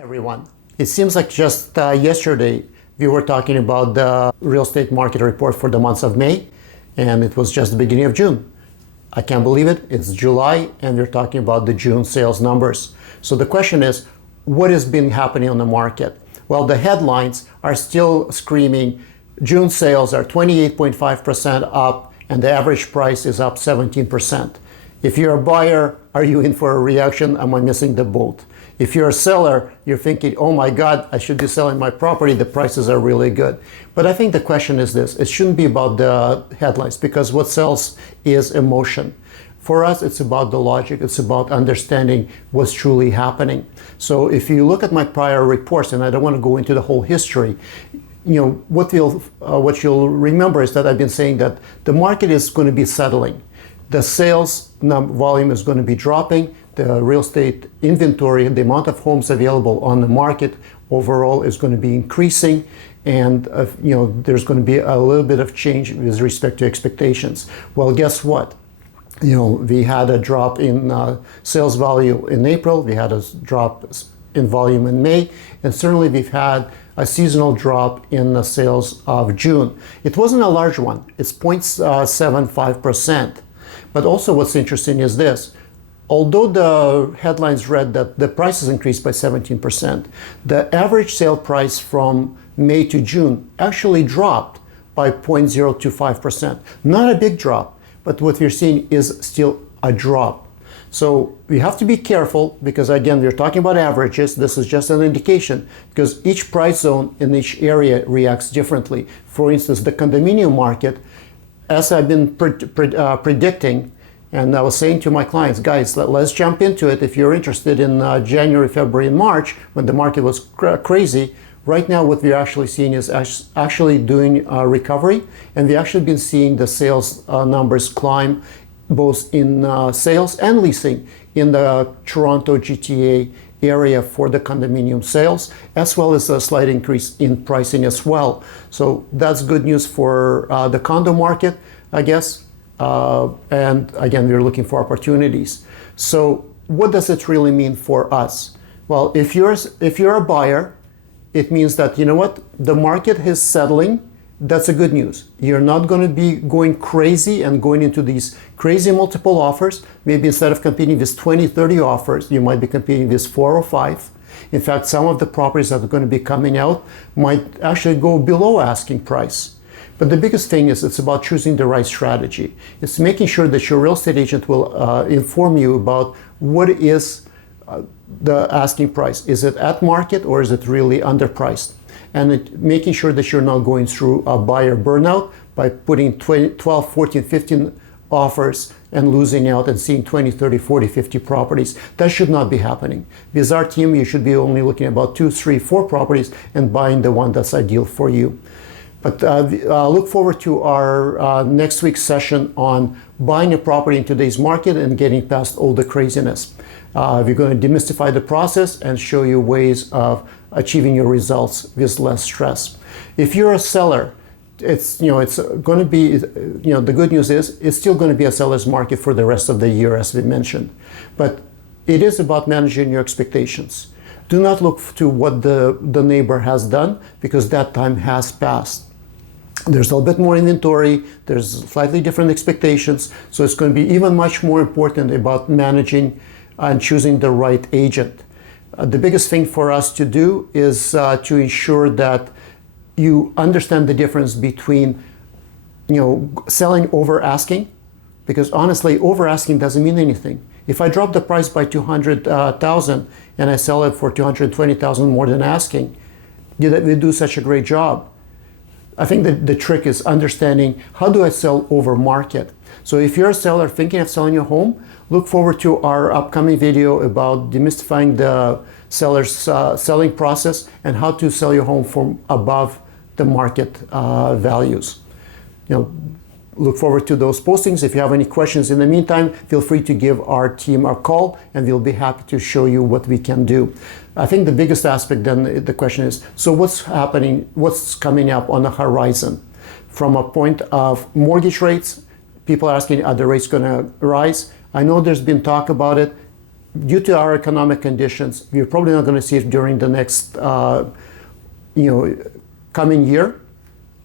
Everyone. It seems like just yesterday we were talking about the real estate market report for the month of May, and it was just the beginning of June. I can't believe it. It's July, and we're talking about the June sales numbers. So the question is, what has been happening on the market? Well, the headlines are still screaming. June sales are 28.5% up, and the average price is up 17%. If you're a buyer, are you in for a reaction? Am I missing the boat? If you're a seller, you're thinking, oh my God, I should be selling my property. The prices are really good. But I think the question is this. It shouldn't be about the headlines, because what sells is emotion. For us, it's about the logic. It's about understanding what's truly happening. So if you look at my prior reports, and I don't want to go into the whole history, what you'll remember is that I've been saying that the market is going to be settling. The sales volume is going to be dropping. The real estate inventory, the amount of homes available on the market overall is going to be increasing, and there's going to be a little bit of change with respect to expectations. Well, guess what? We had a drop in sales value in April. We had a drop in volume in May, and certainly we've had a seasonal drop in the sales of June. It wasn't a large one. It's 0.75%. But also what's interesting is this. Although the headlines read that the prices increased by 17%, the average sale price from May to June actually dropped by 0.025%. Not a big drop, but what we're seeing is still a drop. So we have to be careful, because again, we're talking about averages. This is just an indication, because each price zone in each area reacts differently. For instance, the condominium market, as I've been predicting, and I was saying to my clients, guys, let's jump into it if you're interested in January, February, and March, when the market was crazy. Right now, what we're actually seeing is actually doing recovery, and we've actually been seeing the sales numbers climb, both in sales and leasing in the Toronto GTA area for the condominium sales, as well as a slight increase in pricing as well. So that's good news for the condo market, I guess. And again, we're looking for opportunities. So what does it really mean for us? Well, if you're a buyer, it means that, the market is settling. That's a good news. You're not going to be going crazy and going into these crazy multiple offers. Maybe instead of competing with 20, 30 offers, you might be competing with 4 or 5. In fact, some of the properties that are going to be coming out might actually go below asking price. But the biggest thing is it's about choosing the right strategy. It's making sure that your real estate agent will inform you about what is the asking price. Is it at market, or is it really underpriced? And making sure that you're not going through a buyer burnout by putting 12, 14, 15 offers and losing out and seeing 20, 30, 40, 50 properties. That should not be happening. With our team, you should be only looking at about 2, 3, 4 properties and buying the one that's ideal for you. But look forward to our next week's session on buying a property in today's market and getting past all the craziness. We're going to demystify the process and show you ways of achieving your results with less stress. If you're a seller, it's going to be, the good news is it's still going to be a seller's market for the rest of the year, as we mentioned. But it is about managing your expectations. Do not look to what the neighbor has done, because that time has passed. There's a little bit more inventory, there's slightly different expectations, so it's going to be even much more important about managing and choosing the right agent. The biggest thing for us to do is to ensure that you understand the difference between selling over asking, because honestly, over asking doesn't mean anything. If I drop the price by $200,000 and I sell it for $220,000 more than asking, did we do such a great job? I think that the trick is understanding, how do I sell over market? So if you're a seller thinking of selling your home, look forward to our upcoming video about demystifying the seller's selling process and how to sell your home from above the market values. Look forward to those postings. If you have any questions in the meantime, feel free to give our team a call, and we'll be happy to show you what we can do. I think the biggest aspect then, the question is, so what's happening, what's coming up on the horizon? From a point of mortgage rates, people are asking, are the rates going to rise? I know there's been talk about it. due to our economic conditions, we're probably not going to see it during the next, coming year,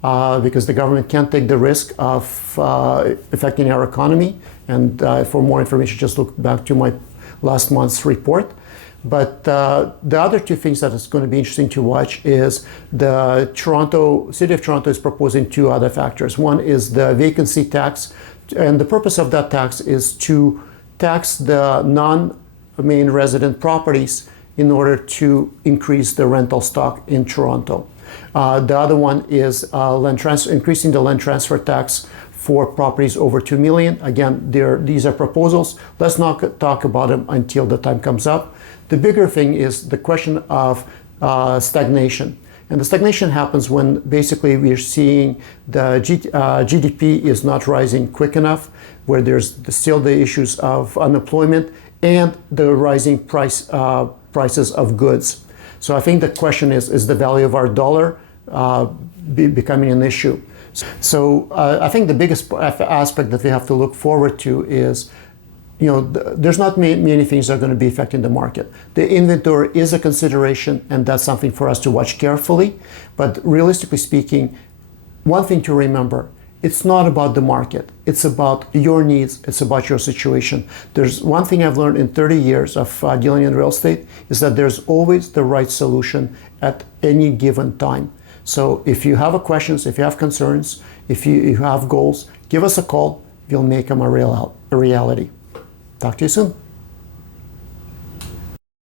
because the government can't take the risk of affecting our economy. And for more information, just look back to my last month's report. But the other two things that is going to be interesting to watch is the City of Toronto is proposing two other factors. One is the vacancy tax, and the purpose of that tax is to tax the non-main resident properties in order to increase the rental stock in Toronto. The other one is increasing the land transfer tax for properties over $2 million. Again, these are proposals. Let's not talk about them until the time comes up. The bigger thing is the question of stagnation. And the stagnation happens when basically we're seeing the GDP is not rising quick enough, where there's still the issues of unemployment and the rising prices of goods. So I think the question is the value of our dollar becoming an issue? So I think the biggest aspect that we have to look forward to is, there's not many things that are going to be affecting the market. The inventory is a consideration, and that's something for us to watch carefully. But realistically speaking, one thing to remember, it's not about the market. It's about your needs. It's about your situation. There's one thing I've learned in 30 years of dealing in real estate is that there's always the right solution at any given time. So if you have questions, if you have concerns, if you have goals, give us a call. We'll make them a reality. Talk to you soon.